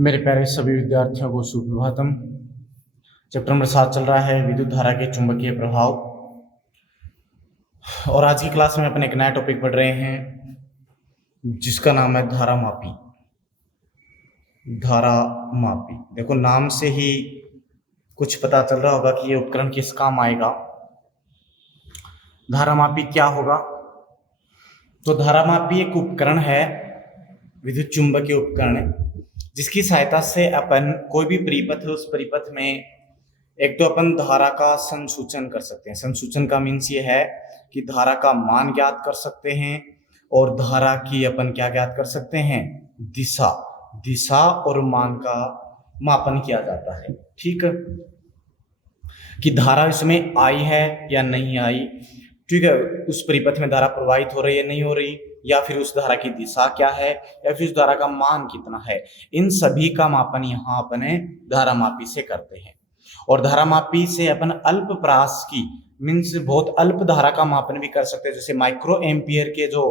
मेरे प्यारे सभी विद्यार्थियों को सुप्रभातम। चैप्टर नंबर 7 चल रहा है विद्युत धारा के चुंबकीय प्रभाव। और आज की क्लास में अपन एक नया टॉपिक पढ़ रहे हैं जिसका नाम है धारामापी। धारामापी, देखो नाम से ही कुछ पता चल रहा होगा कि ये उपकरण किस काम आएगा। धारामापी क्या होगा? तो धारामापी एक उपकरण है, विद्युत चुंबकीय उपकरण है, जिसकी सहायता से अपन कोई भी परिपथ है उस परिपथ में एक तो अपन धारा का संसूचन कर सकते हैं। संसूचन का मीन्स ये है कि धारा का मान ज्ञात कर सकते हैं और धारा की अपन क्या ज्ञात कर सकते हैं, दिशा और मान का मापन किया जाता है। ठीक है, कि धारा इसमें आई है या नहीं आई, ठीक है, उस परिपथ में धारा प्रवाहित हो रही है नहीं हो रही, या फिर उस धारा की दिशा क्या है, या फिर उस धारा का मान कितना है। इन सभी का मापन यहाँ अपने धारामापी से करते हैं। और धारामापी से अपन अल्प प्रास की मीन्स बहुत अल्प धारा का मापन भी कर सकते हैं। जैसे माइक्रो एम्पियर के जो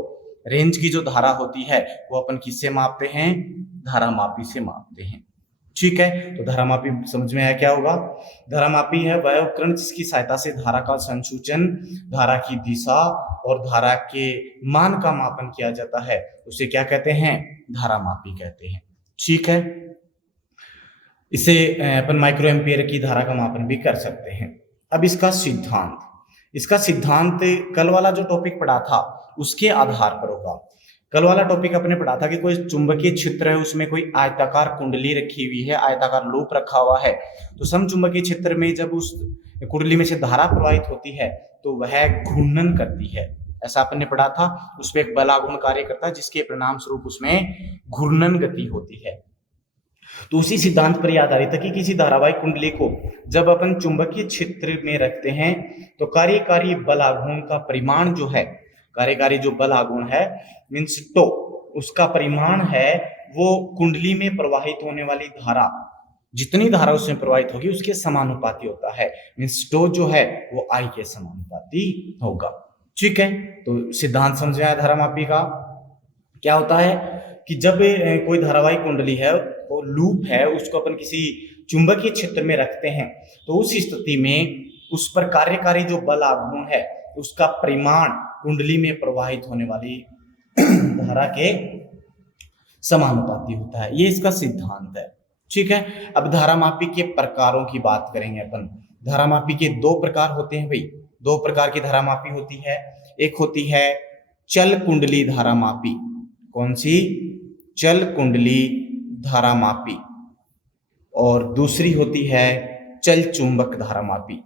रेंज की जो धारा होती है वो अपन किससे मापते हैं, धारामापी से मापते हैं। ठीक है, तो धारामापी समझ में आया क्या होगा? धारामापी है वह उपकरण जिसकी सहायता से धारा का संसूचन, धारा की दिशा और धारा के मान का मापन किया जाता है। उसे क्या कहते हैं, धारामापी कहते हैं। ठीक है, इसे अपन माइक्रो एम्पियर की धारा का मापन भी कर सकते हैं। अब इसका सिद्धांत कल वाला जो टॉपिक पढ़ा था उसके आधार पर होगा। कल वाला टॉपिक अपने पढ़ा था कि कोई चुंबकीय क्षेत्र है, उसमें कोई आयताकार कुंडली रखी हुई है, आयताकार लूप रखा हुआ है। तो समचुंबकीय क्षेत्र में जब उस कुंडली में से धारा प्रवाहित होती है तो वह घूर्णन करती है, ऐसा अपन ने पढ़ा था। उस पर एक बलागुण कार्य करता है जिसके परिणाम स्वरूप उसमें घूर्णन गति होती है। तो उसी सिद्धांत पर यह आधारित है कि किसी धारावाहिक कुंडली को जब अपन चुंबकीय क्षेत्र में रखते हैं तो कार्यकारी बल आघूर्ण का परिमाण जो है, कार्यकारी जो बल आघूर्ण है मीन्स टो, उसका परिमाण है वो कुंडली में प्रवाहित होने वाली धारा, जितनी धारा उसमें प्रवाहित होगी उसके समानुपाती होता है। मीन्स टो जो है वो आई के समानुपाती होगा। ठीक है, तो सिद्धांत समझ में आया धारामापी का। क्या होता है कि जब कोई धारावाहिक कुंडली है और लूप है, उसको अपन किसी चुंबकीय क्षेत्र में रखते हैं तो उस स्थिति में उस पर कार्यकारी जो बल आघूर्ण है उसका परिमाण कुंडली में प्रवाहित होने वाली धारा के समानुपाती होता है। ये इसका सिद्धांत है। ठीक है, अब धारामापी के प्रकारों की बात करेंगे अपन। धारामापी के दो प्रकार होते हैं भाई, दो प्रकार की धारामापी होती है। एक होती है चल कुंडली धारामापी। कौन सी? चल कुंडली धारामापी। और दूसरी होती है चल चुंबक धारामापी।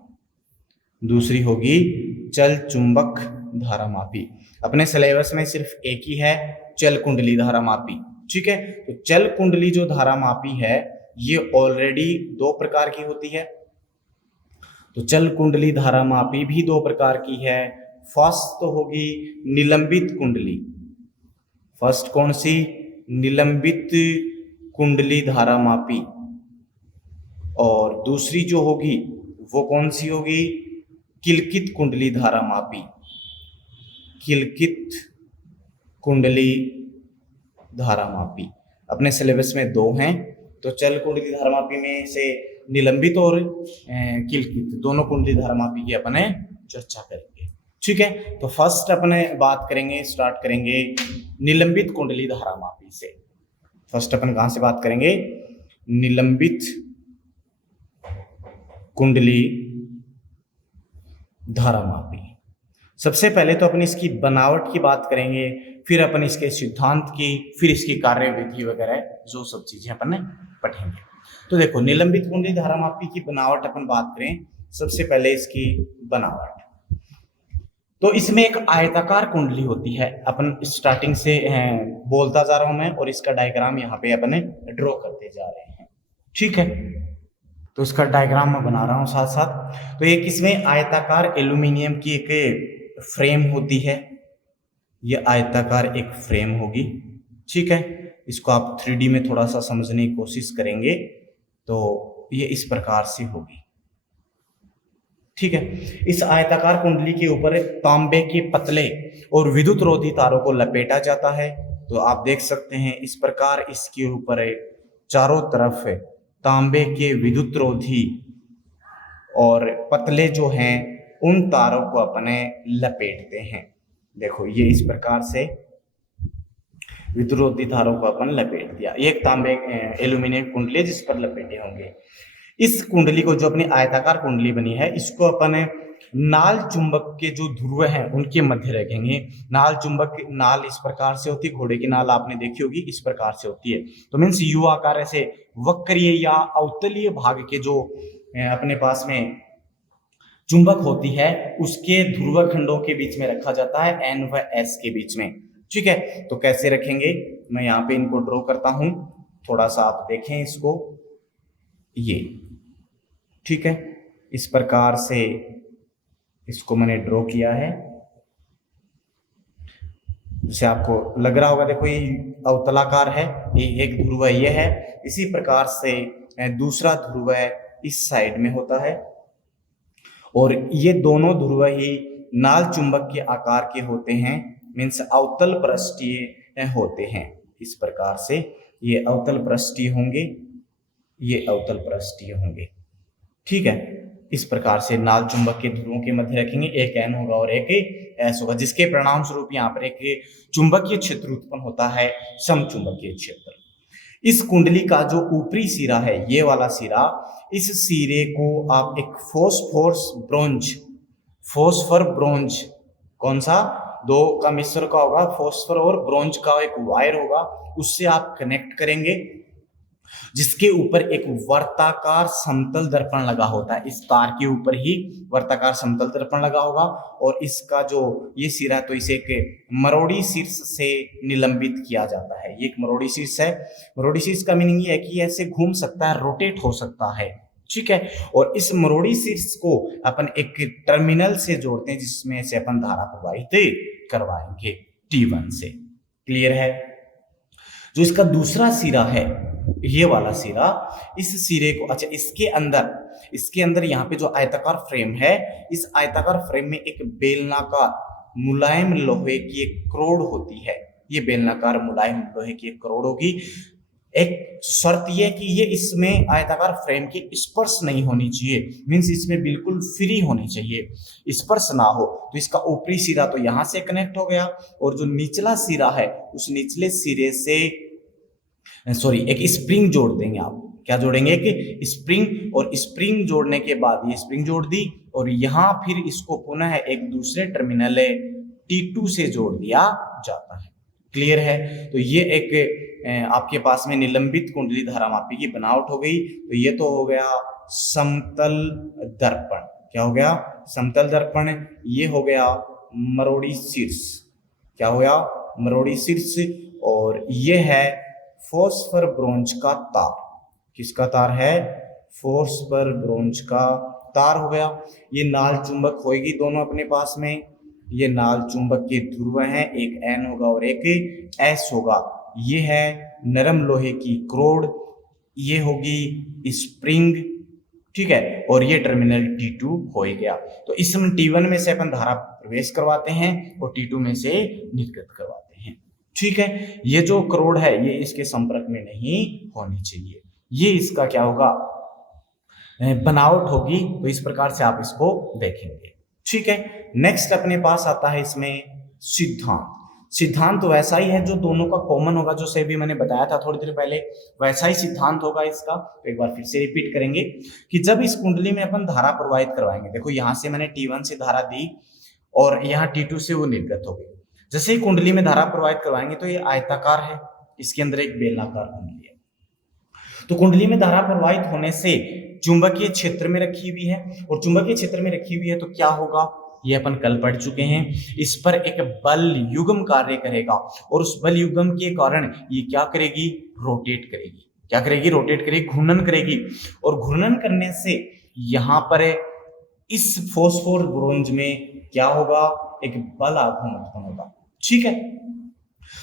दूसरी होगी चल चुंबक धारामापी। अपने सिलेबस में सिर्फ एक ही है, चल कुंडली धारामापी। ठीक है, तो चल कुंडली जो धारामापी है ये ऑलरेडी दो प्रकार की होती है। तो चल कुंडली धारामापी भी दो प्रकार की है। फर्स्ट तो होगी निलंबित कुंडली। फर्स्ट कौन सी? निलंबित कुंडली धारामापी। और दूसरी जो होगी वो कौन सी होगी? किलकित कुंडली धारामापी। किलकित कुंडली धारामापी। अपने सिलेबस में दो हैं, तो चल कुंडली धारामापी में से निलंबित और किलकित दोनों कुंडली धारामापी की अपने चर्चा करेंगे। ठीक है, तो फर्स्ट अपने बात करेंगे, स्टार्ट करेंगे निलंबित कुंडली धारामापी से। फर्स्ट अपन कहां से बात करेंगे? निलंबित कुंडली धारामापी। सबसे पहले तो अपन इसकी बनावट की बात करेंगे, फिर अपन इसके सिद्धांत की, फिर इसकी कार्यविधि वगैरह जो सब चीजें अपन पढ़ेंगे। तो देखो निलंबित कुंडली धारामापी की बनावट अपन बात करें, सबसे पहले इसकी बनावट। तो इसमें एक आयताकार कुंडली होती है। अपन स्टार्टिंग से बोलता जा रहा हूं मैं और इसका डायग्राम यहाँ पे अपन ड्रॉ करते जा रहे हैं। ठीक है, तो इसका डायग्राम मैं बना रहा हूं साथ साथ। तो एक इसमें आयताकार एल्यूमिनियम की एक फ्रेम होती है। ये आयताकार एक फ्रेम होगी। ठीक है, इसको आप 3D में थोड़ा सा समझने की कोशिश करेंगे तो ये इस प्रकार से होगी। ठीक है, इस आयताकार कुंडली के ऊपर तांबे के पतले और विद्युत रोधी तारों को लपेटा जाता है। तो आप देख सकते हैं इस प्रकार इसके ऊपर चारों तरफ तांबे के विद्युतरोधी और पतले जो हैं उन तारों को अपने लपेटते हैं। देखो ये इस प्रकार से विद्युतरोधी तारों को अपन लपेट दिया। ये एक तांबे एल्यूमिनियम कुंडली है जिस पर लपेटे होंगे। इस कुंडली को, जो अपनी आयताकार कुंडली बनी है, इसको अपन नाल चुंबक के जो ध्रुव हैं उनके मध्य रखेंगे। नाल चुंबक, नाल इस प्रकार से होती है, घोड़े की नाल आपने देखी होगी, इस प्रकार से होती है। तो मीन्स यू आकार ऐसे वक्रीय या अवतलीय भाग के जो अपने पास में चुंबक होती है उसके ध्रुव खंडों के बीच में रखा जाता है, एन व एस के बीच में। ठीक है, तो कैसे रखेंगे, मैं यहाँ पे इनको ड्रॉ करता हूं, थोड़ा सा आप देखें इसको। ये ठीक है, इस प्रकार से इसको मैंने ड्रॉ किया है, जिसे आपको लग रहा होगा। देखो ये अवतलाकार है, ये एक ध्रुव ये है, इसी प्रकार से दूसरा ध्रुव इस साइड में होता है, और ये दोनों ध्रुव ही नाल चुंबक के आकार के होते हैं, मीन्स अवतल पृष्ठीय होते हैं। इस प्रकार से ये अवतल पृष्ठीय होंगे, ये अवतल पृष्ठीय होंगे। ठीक है, इस प्रकार से नाल चुंबक के ध्रुवों के मध्य रखेंगे, एक एन होगा और एक एस होगा, जिसके परिणाम स्वरूप यहाँ पर एक चुंबकीय क्षेत्र उत्पन्न होता है, समचुंबकीय क्षेत्र। इस कुंडली का जो ऊपरी सिरा है, ये वाला सिरा, इस सिरे को आप एक फोस्फर ब्रोंज, कौन सा, दो का मिश्र का होगा, फोस्फर और ब्रोंज का एक वायर होगा, उससे आप कनेक्ट करेंगे, जिसके ऊपर एक वर्ताकार समतल दर्पण लगा होता है। इस तार के ऊपर ही वर्ताकार समतल दर्पण लगा होगा, और इसका जो ये सिरा, तो इसे एक मरोड़ी शीर्ष से निलंबित किया जाता है। ये एक मरोड़ी शीर्ष है। मरोड़ी शीर्ष का मीनिंग ये है कि ऐसे घूम सकता है, रोटेट हो सकता है। ठीक है, और इस मरोड़ी शीर्ष को अपन एक टर्मिनल से जोड़ते हैं, जिसमें से अपन धारा प्रवाहित करवाएंगे T1 से। क्लियर है। जो इसका दूसरा सिरा है, ये वाला सिरा, इस सिरे को, अच्छा, इसके अंदर यहाँ पे जो आयताकार फ्रेम है, इस आयताकार फ्रेम में एक बेलनाकार मुलायम लोहे की एक करोड़ होती है। ये बेलनाकार मुलायम लोहे की एक करोड़ होगी। एक शर्त यह कि ये इसमें आयताकार फ्रेम की स्पर्श नहीं होनी चाहिए, मीन्स इसमें बिल्कुल फ्री होनी चाहिए, स्पर्श ना हो। तो इसका ऊपरी सिरा तो यहाँ से कनेक्ट हो गया, और जो निचला सिरा है उस निचले सिरे से एक स्प्रिंग जोड़ देंगे। आप क्या जोड़ेंगे, एक स्प्रिंग, और स्प्रिंग जोड़ने के बाद ये स्प्रिंग जोड़ दी, और यहाँ फिर इसको पुनः एक दूसरे टर्मिनल T2 से जोड़ दिया जाता है। क्लियर है। तो ये एक आपके पास में निलंबित कुंडली धारामापी की बनावट हो गई। तो ये तो हो गया समतल दर्पण। क्या हो गया, समतल दर्पण। ये हो गया मरोड़ी शीर्ष। क्या हो गया, मरोड़ी शीर्ष। और ये है फोस्फर ब्रोंज का तार। किसका तार है, फोस्फर ब्रोंज का तार हो गया। ये नाल चुंबक होगी दोनों अपने पास में। ये नाल चुंबक के ध्रुव हैं, एक एन होगा और एक एस होगा। ये है नरम लोहे की क्रोड, ये होगी स्प्रिंग। ठीक है, और ये टर्मिनल T2 हो गया। तो इसमें T1 में से अपन धारा प्रवेश करवाते हैं और T2 में से निर्गत करवाते हैं। ठीक है, ये जो क्रोड है ये इसके संपर्क में नहीं होनी चाहिए, ये इसका क्या होगा, बनावट होगी। तो इस प्रकार से आप इसको देखेंगे। ठीक है, नेक्स्ट अपने पास आता है इसमें सिद्धांत। सिद्धांत तो वैसा ही है जो दोनों का कॉमन होगा, जो से भी मैंने बताया था थोड़ी देर पहले, वैसा ही सिद्धांत होगा इसका। तो एक बार फिर से रिपीट करेंगे कि जब इस कुंडली में अपन धारा प्रवाहित करवाएंगे, देखो यहां से मैंने T1 से धारा दी और यहाँ T2 से वो निर्गत हो गई। जैसे ही कुंडली में धारा प्रवाहित करवाएंगे तो ये आयताकार है, इसके अंदर एक बेलनाकार कुंडली है। तो कुंडली में धारा प्रवाहित होने से चुंबकीय क्षेत्र में रखी हुई है, और चुंबकीय क्षेत्र में रखी हुई है तो क्या होगा, ये अपन कल पढ़ चुके हैं। इस पर एक बल युग्म कार्य करेगा, और उस बल युग्म के कारण ये क्या करेगी, रोटेट करेगी। क्या करेगी, रोटेट करेगी, घूर्णन करेगी। और घूर्णन करने से यहाँ पर इस फोस्फोर ब्रोंज में क्या होगा, एक बल आघूर्ण उत्पन्न होगा। ठीक है,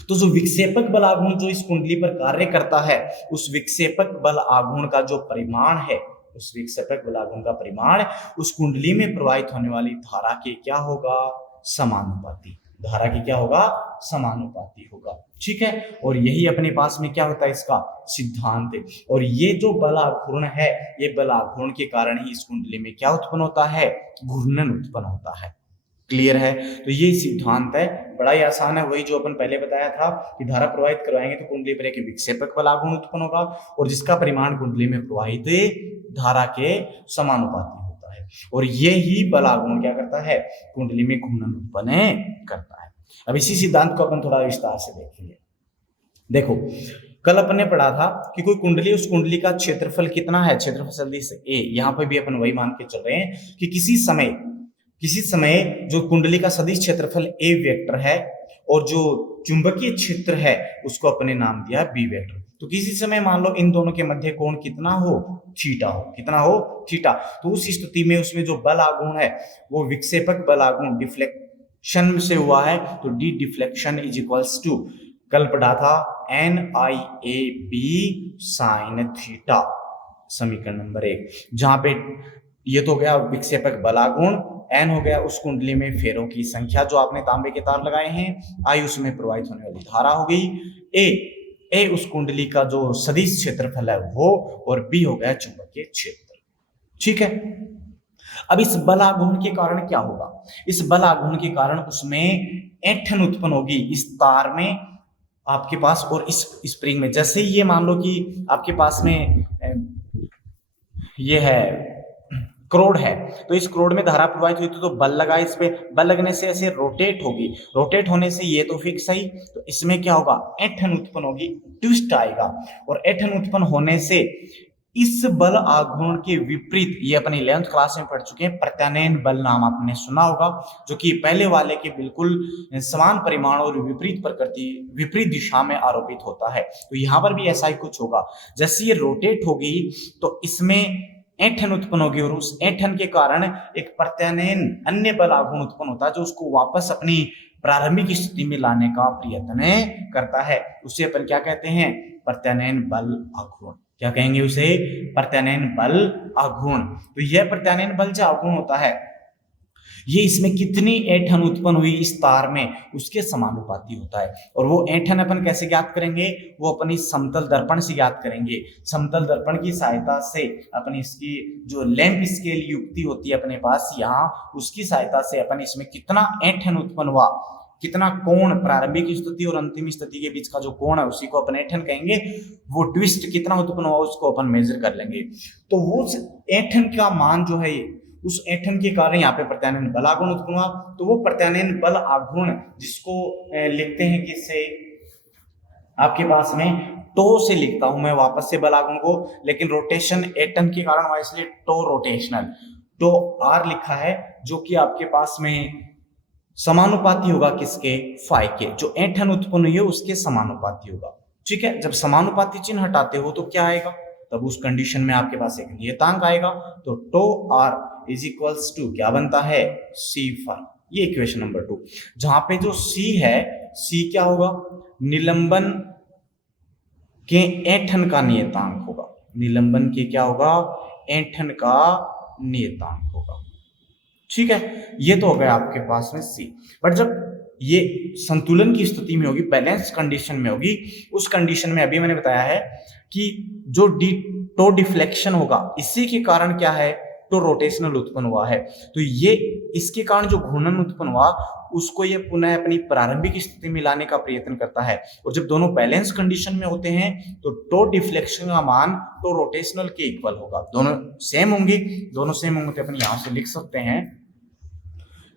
तो जो विक्षेपक बल आघूर्ण जो इस कुंडली पर कार्य करता है, उस विक्षेपक बल आघूर्ण का जो परिमाण है, उस विक्षेपक बल आघूर्ण का परिमाण उस कुंडली में प्रवाहित होने वाली धारा के क्या होगा, समानुपाती। धारा की क्या होगा, समानुपाती होगा। ठीक है, और यही अपने पास में क्या होता है, इसका सिद्धांत है। और ये जो बल आघूर्ण है, ये बल आघूर्ण के कारण ही इस कुंडली में क्या उत्पन्न होता है, घूर्णन उत्पन्न होता है। क्लियर है, तो ये सिद्धांत है, बड़ा ही आसान है। वही जो अपन पहले बताया था कि धारा प्रवाहित करवाएंगे तो कुंडली पर एक विक्षेपक बल आघूर्ण उत्पन्न होगा, और जिसका परिमाण कुंडली में प्रवाहित धारा के समानुपाती होता है। और ये ही बल आघूर्ण क्या करता है, कुंडली में घूर्णन उत्पन्न करता है। अब इसी सिद्धांत को अपन थोड़ा विस्तार से देखेंगे। देखो, कल अपन ने पढ़ा था कि कोई कुंडली, उस कुंडली का क्षेत्रफल कितना है, क्षेत्रफल सदिश ए। यहाँ पे भी अपन वही मान के चल रहे हैं कि किसी समय जो कुंडली का सदिश क्षेत्रफल ए वेक्टर है, और जो चुंबकीय क्षेत्र है उसको अपने नाम दिया बी वेक्टर। तो किसी समय मान लो इन दोनों के मध्य कोण कितना हो, थीटा हो। कितना हो, थीटा। तो उस स्थिति में उसमें जो बल आघूर्ण है वो विक्षेपक बल आघूर्ण डिफ्लेक्शन से हुआ है, तो D deflection is equals to, कल पढ़ा था, NIAB साइन थीटा, समीकरण नंबर 1, जहां पे ये तो हो गया विक्षेपक बल आघूर्ण, n हो गया उस कुंडली में फेरों की संख्या जो आपने तांबे के तार लगाए हैं, I उसमें प्रवाहित होने वाली धारा हो गई, ए उस कुंडली का जो सदिश क्षेत्रफल है वो, और B हो गया चुंबकीय क्षेत्र। ठीक है, अब इस बल आघूर्ण के कारण क्या होगा, इस बल आघूर्ण के कारण उसमें ऐंठन उत्पन्न होगी इस तार में आपके पास, और इस स्प्रिंग में। जैसे ये मान लो कि आपके पास में ये है क्रोड है, तो इस क्रोड में धारा प्रवाहित हुई थी, तो बल लगा, इस पे बल लगने से ऐसे रोटेट होगी, रोटेट होने से ये तो फिक्स है, तो इसमें क्या होगा, ऐंठन उत्पन्न होगी, ट्विस्ट आएगा, और ऐंठन उत्पन्न होने से इस बल आघूर्ण के विपरीत, ये अपनी 11th क्लास में पढ़ चुके हैं, प्रत्यानयन बल नाम आपने सुना होगा, जो कि पहले वाले के बिल्कुल समान परिमाण और विपरीत प्रकृति, विपरीत दिशा में आरोपित होता है। तो यहाँ पर भी ऐसा ही कुछ होगा, जैसे ये रोटेट होगी तो इसमें ऐंठन उत्पन्न होगी, और उस ऐंठन के कारण एक प्रत्यानयन अन्य बल आघूर्ण उत्पन्न होता है, जो उसको वापस अपनी प्रारंभिक स्थिति में लाने का प्रयत्न करता है। उसे अपन क्या कहते हैं, प्रत्यानयन बल आघूर्ण। क्या कहेंगे उसे, प्रत्यानयन बल आघूर्ण। तो यह प्रत्यानयन बल जो आघूर्ण होता है, ये इसमें कितनी ऐंठन उत्पन्न हुई इस तार में उसके समानुपाती होता है। और वो ऐंठन अपन कैसे ज्ञात करेंगे, वो अपनी समतल दर्पण से ज्ञात करेंगे। समतल दर्पण की सहायता से अपन इसकी जो लैंप स्केल युक्ति होती है अपने पास यहाँ, उसकी सहायता से अपन इसमें कितना ऐंठन उत्पन्न हुआ, कितना कोण, प्रारंभिक स्थिति और अंतिम स्थिति के बीच का जो कोण है उसी को अपन ऐंठन कहेंगे, वो ट्विस्ट कितना उत्पन्न हुआ उसको अपन मेजर कर लेंगे। तो वो ऐंठन का मान जो है, उस ऐंठन के कारण यहाँ पे प्रत्यानयन बल आघूर्ण उत्पन्न हुआ, तो वो प्रत्यानयन बल आघूर्ण जिसको लिखते हैं किससे, आपके पास में टो से लिखता हूं मैं वापस से बल आघूर्ण को, लेकिन रोटेशन ऐंठन के कारण हुआ इसलिए टो रोटेशनल, टो R लिखा है, जो कि आपके पास में समानुपाती होगा किसके, फाई के, जो ऐंठन उत्पन्न हुई है उसके समानुपाती होगा। ठीक है, जब समानुपाती चिन्ह हटाते हो तो क्या आएगा, तब उस कंडीशन में आपके पास एक नियतांक आएगा, तो tau R is equals to क्या बनता है, C फाई। ये इक्वेशन नंबर 2, जहां पे जो C है, C क्या होगा, निलंबन के ऐंठन का नियतांक होगा, निलंबन के क्या होगा, ऐंठन का नियतांक होगा। ठीक है, ये तो हो गया आपके पास में C। बट जब ये संतुलन की स्थिति में होगी, बैलेंस कंडीशन में होगी, उस कंडीशन में अभी मैंने बताया है कि जो टो डिफ्लेक्शन होगा, इसी के कारण क्या है, टो रोटेशनल उत्पन्न हुआ है। तो ये इसके कारण जो घूर्णन उत्पन्न हुआ उसको ये पुनः अपनी प्रारंभिक स्थिति में लाने का प्रयत्न करता है। और जब दोनों बैलेंस कंडीशन में होते हैं तो टो डिफ्लेक्शन का मान टो रोटेशनल के इक्वल होगा। दोनों सेम होंगे, दोनों सेम होंगे तो अपन यहां से लिख सकते हैं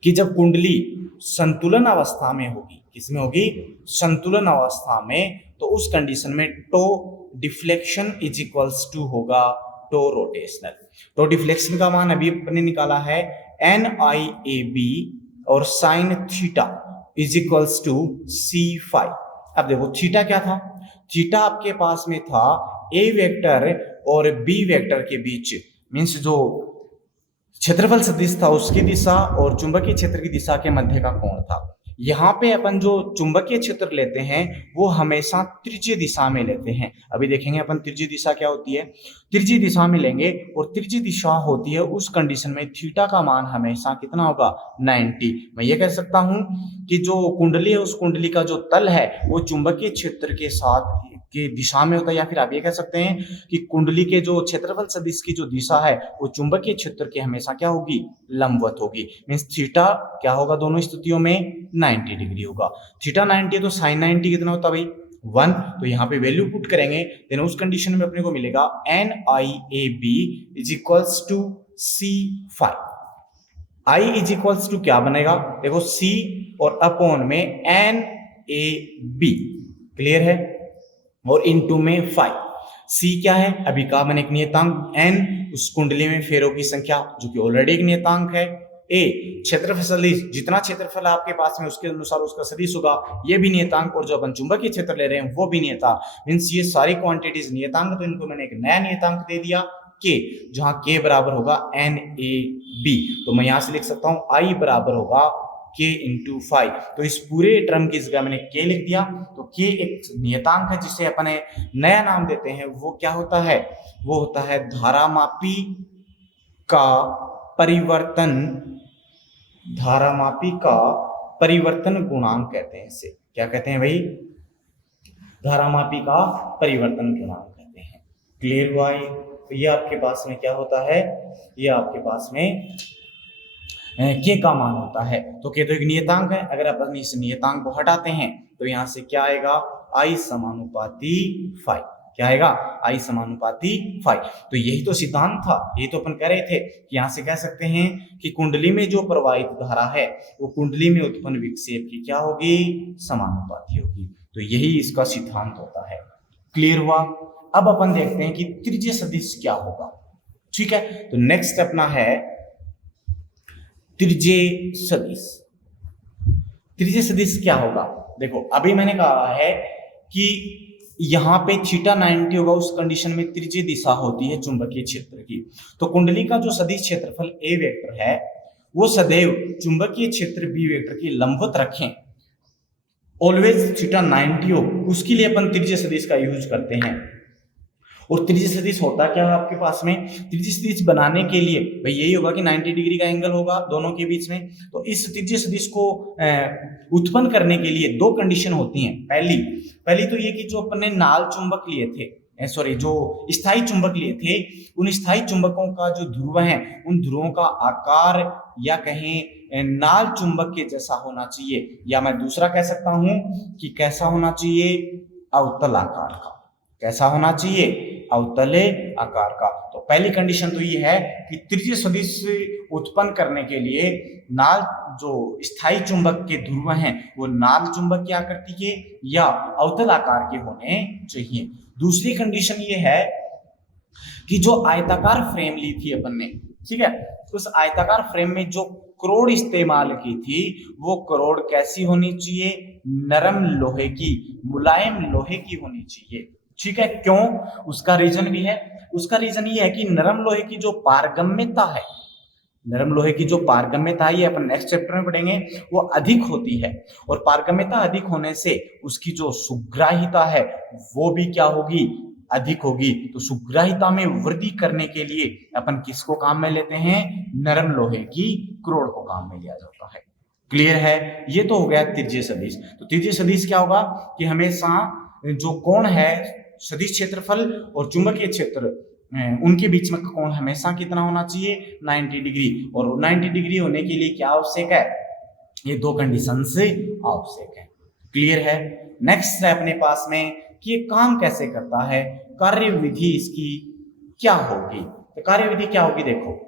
कि जब कुंडली संतुलन अवस्था में होगी, किसमें होगी, संतुलन अवस्था में, तो उस कंडीशन में tau deflection is equals to होगा टो रोटेशनल। टो डिफ्लेक्शन का मान अभी अपने निकाला है NIAB और sine theta is equals to C phi. अब देखो थीटा क्या था, थीटा आपके पास में था A वेक्टर और B वेक्टर के बीच, मीन्स जो क्षेत्रफल सदिश था उसकी दिशा और चुंबकीय क्षेत्र की दिशा के मध्य का कोण था। यहाँ पे अपन जो चुंबकीय क्षेत्र लेते हैं वो हमेशा त्रिज्यीय दिशा में लेते हैं। अभी देखेंगे अपन त्रिज्यीय दिशा क्या होती है। त्रिज्यीय दिशा में लेंगे और त्रिज्यीय दिशा होती है उस कंडीशन में थीटा का मान हमेशा कितना होगा 90। मैं ये कह सकता हूं कि जो कुंडली है उस कुंडली का जो तल है वो चुंबकीय क्षेत्र के साथ की दिशा में होता है, या फिर आप ये कह सकते हैं कि कुंडली के जो क्षेत्रफल सदिश की जो दिशा है वो चुंबकीय क्षेत्र के हमेशा क्या होगी, लंबवत होगी। मींस थीटा क्या होगा दोनों स्थितियों में 90 डिग्री होगा। थीटा 90 है तो साइन 90 कितना होता है भाई 1। तो यहाँ पे वैल्यू पुट करेंगे देन उस कंडीशन में अपने को मिलेगा NIAB is equals to C5। I is equals to क्या बनेगा, देखो C और अपॉन में NAB, क्लियर है, और इनटू में 5। C क्या है, अभी का मैंने एक नियतांक, N उस कुंडली में फेरों की संख्या जो कि ऑलरेडी एक नियतांक है, A क्षेत्रफल सदिश, जितना क्षेत्रफल आपके पास में उसके अनुसार उसका सदिश होगा, ये भी नियतांक, और जो अपन चुंबकीय क्षेत्र ले रहे हैं वो भी नियतांक। मींस ये सारी क्वांटिटीज नियतांक, तो इनको मैंने एक नया नियतांक दे दिया K, जहां K बराबर होगा NAB। तो मैं यहां से लिख सकता हूं I बराबर होगा K इंटू 5। तो इस पूरे टर्म की जगह मैंने K लिख दिया। तो K एक नियतांक है जिसे अपन नया नाम देते हैं, वो क्या होता है, वो होता है धारामापी का परिवर्तन, धारामापी का परिवर्तन गुणांक कहते हैं इसे। क्या कहते हैं भाई, धारामापी का परिवर्तन गुणांक कहते हैं। क्लियर हुआ ये? तो ये आपके पास में क्या होता है, ये आपके पास में K का मान होता है। तो K तो एक नियतांक है, अगर अपन इस नियतांक को हटाते हैं तो यहां से क्या आएगा, I समानुपाती 5। क्या आएगा, I समानुपाती 5। तो यही तो सिद्धांत था, यही तो अपन कह रहे थे कि यहां से कह सकते हैं कि कुंडली में जो प्रवाहित धारा है वो कुंडली में उत्पन्न विक्षेप की क्या होगी, समानुपाती होगी। तो यही इसका सिद्धांत होता है। क्लियर हुआ? अब अपन देखते हैं कि त्रिज्यीय सदिश क्या होगा। ठीक है, तो नेक्स्ट अपना है त्रिज्यीय सदिश। त्रिज्यीय सदिश क्या होगा, देखो अभी मैंने कहा है कि यहाँ पे थीटा 90 होगा, उस कंडीशन में त्रिज्यीय दिशा होती है चुंबकीय क्षेत्र की। तो कुंडली का जो सदिश क्षेत्रफल A वेक्टर है वो सदैव चुंबकीय क्षेत्र B वेक्टर की लंबवत रखें, ऑलवेज थीटा 90 हो, उसके लिए अपन त्रिज्यीय सदिश का यूज करते हैं। और त्रिज्यीय सदिश होता क्या है आपके पास में, त्रिज्यीय सदिश बनाने के लिए भाई यही होगा कि 90 डिग्री का एंगल होगा दोनों के बीच में। तो इस त्रिज्यीय सदिश को उत्पन्न करने के लिए दो कंडीशन होती हैं। पहली तो ये कि जो अपन ने नाल चुंबक लिए थे, जो स्थायी चुंबक लिए थे, उन स्थायी चुंबकों का जो ध्रुव है उन ध्रुवों का आकार या कहें नाल चुंबक के जैसा होना चाहिए, या मैं दूसरा कह सकता हूं कि कैसा होना चाहिए, अवतल आकार का। कैसा होना चाहिए, अवतले आकार का। तो पहली कंडीशन तो ये है कि त्रिज्यीय सदिश उत्पन्न करने के लिए नाल जो स्थायी चुंबक के ध्रुव हैं वो नाल चुंबक की आकृति के या अवतल आकार के होने चाहिए। दूसरी कंडीशन ये है कि जो आयताकार फ्रेम ली थी अपन ने, ठीक है, उस आयताकार फ्रेम में जो करोड़ इस्तेमाल की थी वो करोड़ कैसी होनी चाहिए, नरम लोहे की, मुलायम लोहे की होनी चाहिए। ठीक है, क्यों, उसका रीजन भी है। उसका रीजन ये है कि नरम लोहे की जो पारगम्यता है, नरम लोहे की जो पारगम्यता है, ये अपन नेक्स्ट चैप्टर में पढ़ेंगे, वो अधिक होती है। और पारगम्यता अधिक होने से उसकी जो सुग्राहिता है वो भी क्या होगी, अधिक होगी। तो सुग्राहिता में वृद्धि करने के लिए अपन किसको काम में लेते हैं, नरम लोहे की करोड़ को काम में लिया जाता है। क्लियर है? ये तो हो गया त्रिज्यीय सदिश। तो त्रिज्यीय सदिश क्या होगा कि हमेशा जो कोण है सदिश क्षेत्रफल और चुंबकीय क्षेत्र उनके बीच में कोण हमेशा कितना होना चाहिए, 90 डिग्री। और 90 डिग्री होने के लिए क्या आवश्यक है, ये दो कंडीशन से आवश्यक है। क्लियर है? नेक्स्ट है अपने पास में कि ये काम कैसे करता है, कार्य विधि इसकी क्या होगी। तो कार्य विधि क्या होगी, देखो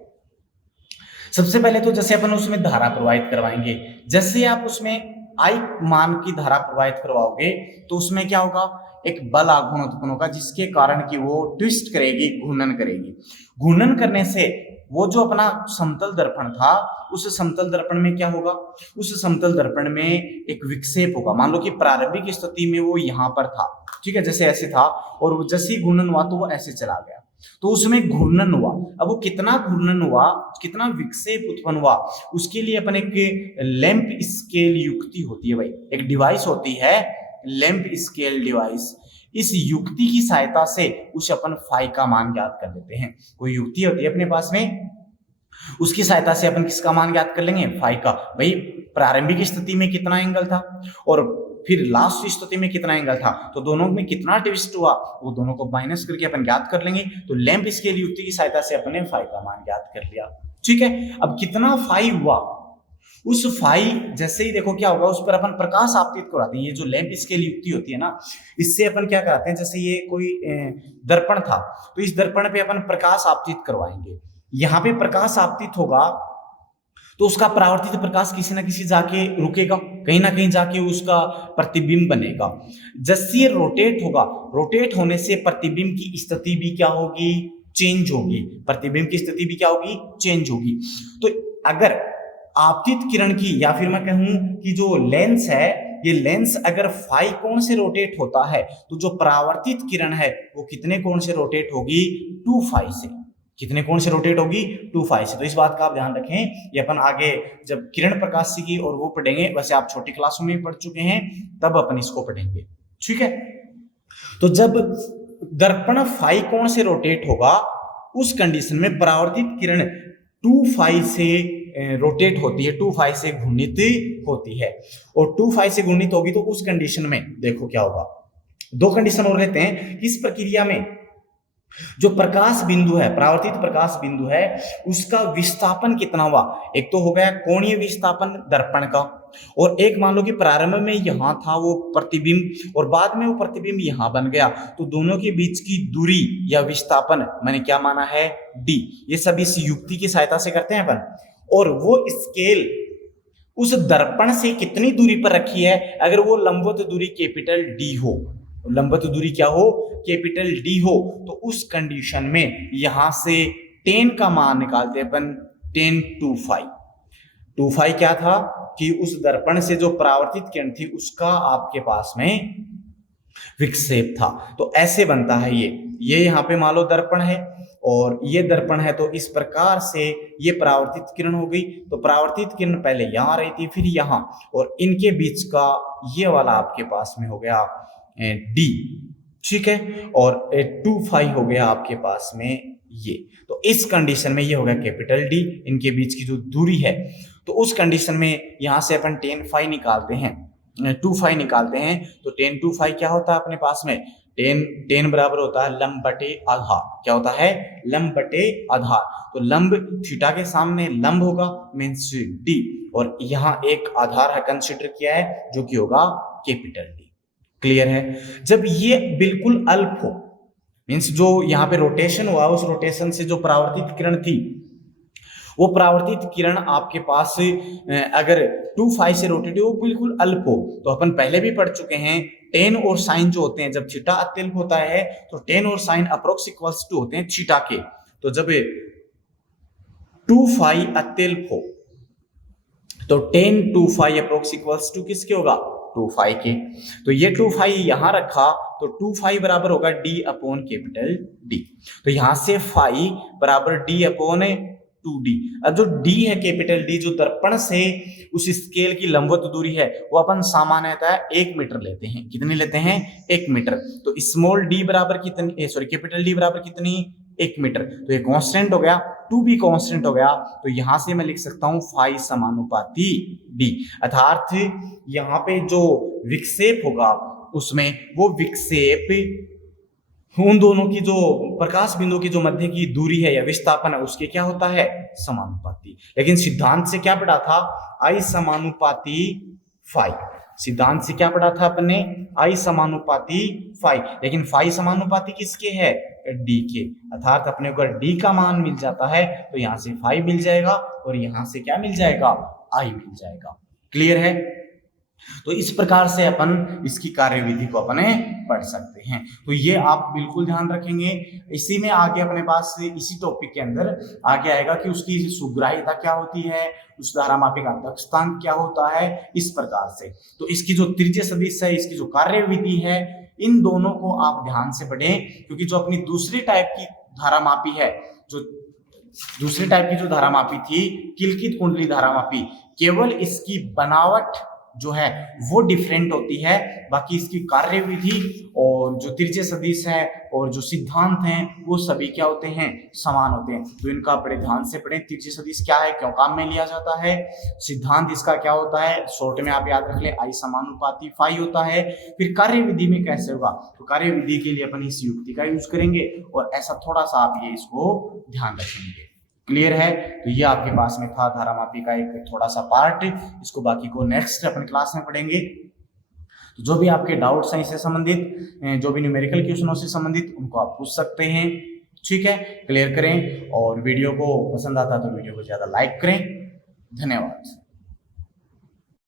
सबसे पहले तो जैसे अपन उसमें धारा प्रवाहित करवाएंगे, जैसे आप उसमें I मान की धारा प्रवाहित करवाओगे तो उसमें क्या होगा, एक बल आघूर्ण उत्पन्न होगा जिसके कारण कि वो ट्विस्ट करेगी, घूर्णन करेगी। घूर्णन करने से वो जो अपना समतल दर्पण था, उस समतल दर्पण में क्या होगा, उस समतल दर्पण में एक विक्षेप होगा। मान लो कि प्रारंभिक स्थिति में वो यहाँ पर था, ठीक है, जैसे ऐसे था, और जैसे ही घूर्णन हुआ तो वो ऐसे चला गया। तो उसमें घूर्णन हुआ। अब वो कितना घूर्णन हुआ, कितना विक्षेप उत्पन्न हुआ, उसके लिए अपन एक लैंप स्केल युक्ति होती है भाई, एक डिवाइस होती है लैंप स्केल डिवाइस। इस युक्ति की सहायता से उसे अपन फाई का मान ज्ञात कर लेते हैं। कोई युक्ति होती है अपने पास में, उसकी सहायता से अपन किसका मान ज्ञात कर लेंगे, फाई का। भाई प्रारंभिक स्थिति में कितना एंगल था और फिर लास्ट स्थिति में कितना एंगल था, तो दोनों में कितना ट्विस्ट हुआ, वो दोनों को माइनस करके अपन ज्ञात कर लेंगे। तो लैंप स्केल युक्ति की सहायता से अपने फाई का मान ज्ञात कर लिया। ठीक है, अब कितना फाई हुआ, उस फाई जैसे ही देखो क्या होगा, उस पर अपन प्रकाश आपतित कराते हैं। ये जो लैंप स्केल युक्ति होती है ना, इससे अपन क्या कराते हैं, जैसे ये कोई दर्पण था, तो इस दर्पण पे अपन प्रकाश आपतित करवाएंगे। यहाँ पे प्रकाश आपतित होगा तो उसका परावर्तित प्रकाश किसी ना किसी जाके रुकेगा, कहीं ना कहीं जाके उसका प्रतिबिंब बनेगा। जैसे ये रोटेट होगा, रोटेट होने से प्रतिबिंब की स्थिति भी क्या होगी, चेंज होगी। प्रतिबिंब की स्थिति भी क्या होगी, चेंज होगी। तो अगर आपतित किरण की, या फिर मैं कहूं कि जो लेंस है, ये लेंस अगर फाई कोण से रोटेट होता है, तो जो परावर्तित किरण है वो कितने कोण से रोटेट होगी, 2 फाई से। कितने कोण से रोटेट होगी, 2 फाई से। तो इस बात का आप ध्यान रखें, ये अपन आगे जब किरण प्रकाश की और वो पढ़ेंगे, वैसे आप छोटी क्लासों में पढ़ चुके हैं, तब अपन इसको पढ़ेंगे। ठीक है, तो जब दर्पण फाई कोण से रोटेट होगा, उस कंडीशन में परावर्तित किरण 2 फाई से रोटेट होती है, 2 फाई से घूर्णित होती है। और 2 फाई से घूर्णित होगी तो उस कंडीशन में देखो क्या होगा, 2 कंडीशन और लेते हैं। इस प्रक्रिया में जो प्रकाश बिंदु है, परावर्तित प्रकाश बिंदु है, उसका विस्थापन कितना हुआ। एक तो हो गया कोणीय विस्थापन दर्पण का, और एक मान लो कि प्रारंभ में यहां था वो प्रतिबिंब और बाद में वो प्रतिबिंब यहां बन गया, तो दोनों के बीच की दूरी या विस्थापन मैंने क्या माना है, डी। ये सब इस युक्ति की सहायता से करते हैं अपन। और वो स्केल उस दर्पण से कितनी दूरी पर रखी है, अगर वो लंबवत दूरी कैपिटल डी हो, लंबवत दूरी क्या हो, कैपिटल डी हो, तो उस कंडीशन में यहां से 10 का मान निकालते हैं अपन, 10 2 फाई। 2 फाई क्या था कि उस दर्पण से जो परावर्तित किरण थी उसका आपके पास में विक्षेप था। तो ऐसे बनता है ये यहाँ पे मान लो दर्पण है और ये दर्पण है, तो इस प्रकार से ये परावर्तित किरण हो गई। तो परावर्तित किरण पहले यहाँ आ रही थी, फिर यहाँ, और इनके बीच का ये वाला आपके पास में हो गया डी। ठीक है, और 2 फाई हो गया आपके पास में ये। तो इस कंडीशन में ये हो गया कैपिटल डी, इनके बीच की जो दूरी है। तो उस कंडीशन में यहां से अपन 10 फाई निकालते हैं, 2 फाई निकालते हैं, तो 10 2 फाई क्या होता है अपने पास में, 10 बराबर होता है लंब बटे आधार। क्या होता है, लंब बटे आधार। तो लंब थीटा के सामने लंब होगा, मीन्स डी, और यहाँ एक आधार है कंसिडर किया है जो कि होगा कैपिटल डी। क्लियर है। जब ये बिल्कुल अल्प हो, मीन्स जो यहाँ पे रोटेशन हुआ, उस रोटेशन से जो परावर्तित किरण थी, वो परावर्तित किरण आपके पास अगर 2 फाई से रोटेट हो, बिल्कुल अल्प हो, तो अपन पहले भी पढ़ चुके हैं, टेन और साइन जो होते हैं, जब थीटा अत्यल्प होता है तो टेन और साइन अप्रोक्स इक्वल्स टू होते हैं थीटा के। तो जब 2 फाई अत्यल्प हो तो 10 2 फाई अप्रोक्स इक्वल्स टू किसके होगा, 2 फाई के। तो ये 2 फाई यहां रखा तो 2 फाई बराबर होगा डी अपॉन कैपिटल डी। तो यहां से फाई बराबर डी अपॉन 2d। अब जो d है कैपिटल डी, जो दर्पण से उस स्केल की लंबवत दूरी है, वो अपन सामान्यतः 1 मीटर लेते हैं। कितनी लेते हैं, 1 मीटर। तो स्मॉल d बराबर कितनी, सॉरी कैपिटल डी बराबर कितनी, 1 मीटर। तो ये कांस्टेंट हो गया, 2 भी कांस्टेंट हो गया। तो यहां से मैं लिख सकता हूं फाई समानुपाती d, अर्थात यहां पे जो विक्षेप होगा उसमें वो विक्षेप उन दोनों की जो प्रकाश बिंदु की जो मध्य की दूरी है या विस्थापन है उसके क्या होता है, समानुपाती। लेकिन सिद्धांत से क्या पढ़ा था, आई समानुपाती फाई। सिद्धांत से क्या पढ़ा था अपने, आई समानुपाती फाई। लेकिन फाई समानुपाती किसके है, डी के। अर्थात अपने को अगर डी का मान मिल जाता है तो यहां से फाई मिल जाएगा और यहां से क्या मिल जाएगा, आई मिल जाएगा। क्लियर है। तो इस प्रकार से अपन इसकी कार्यविधि को अपने पढ़ सकते हैं। तो ये आप बिल्कुल ध्यान रखेंगे। इसी में आगे अपने पास इसी टॉपिक के अंदर आगे आएगा कि उसकी सुग्राह्यता क्या होती है, उस धारामापी का दक्षतांक क्या होता है, इस प्रकार से। तो इसकी जो त्रिज्य सदिश है, इसकी जो कार्यविधि है, इन दोनों को आप ध्यान से पढ़ें, क्योंकि जो अपनी दूसरी टाइप की धारामापी है, जो दूसरी टाइप की जो धारामापी थी किलकित कुंडली धारामापी, केवल इसकी बनावट जो है वो डिफरेंट होती है, बाकी इसकी कार्यविधि और जो तिरछे सदिश है और जो सिद्धांत हैं वो सभी क्या होते हैं, समान होते हैं। तो इनका बड़े ध्यान से पढ़ें। तिरछे सदिश क्या है, क्यों काम में लिया जाता है, सिद्धांत इसका क्या होता है, शॉर्ट में आप याद रख ले आई समानुपाती फाई होता है। फिर कार्यविधि में कैसे होगा, तो कार्यविधि के लिए अपन इस युक्ति का यूज करेंगे और ऐसा थोड़ा सा आप ये इसको ध्यान रखेंगे। क्लियर है? तो ये आपके पास में था धारामापी का एक थोड़ा सा पार्ट, इसको बाकी को नेक्स्ट अपन क्लास में पढ़ेंगे। तो जो भी आपके डाउट्स हैं इससे संबंधित, जो भी न्यूमेरिकल क्वेश्चनों से संबंधित, उनको आप पूछ सकते हैं। ठीक है, क्लियर करें। और वीडियो को पसंद आता तो वीडियो को ज्यादा लाइक करें। धन्यवाद।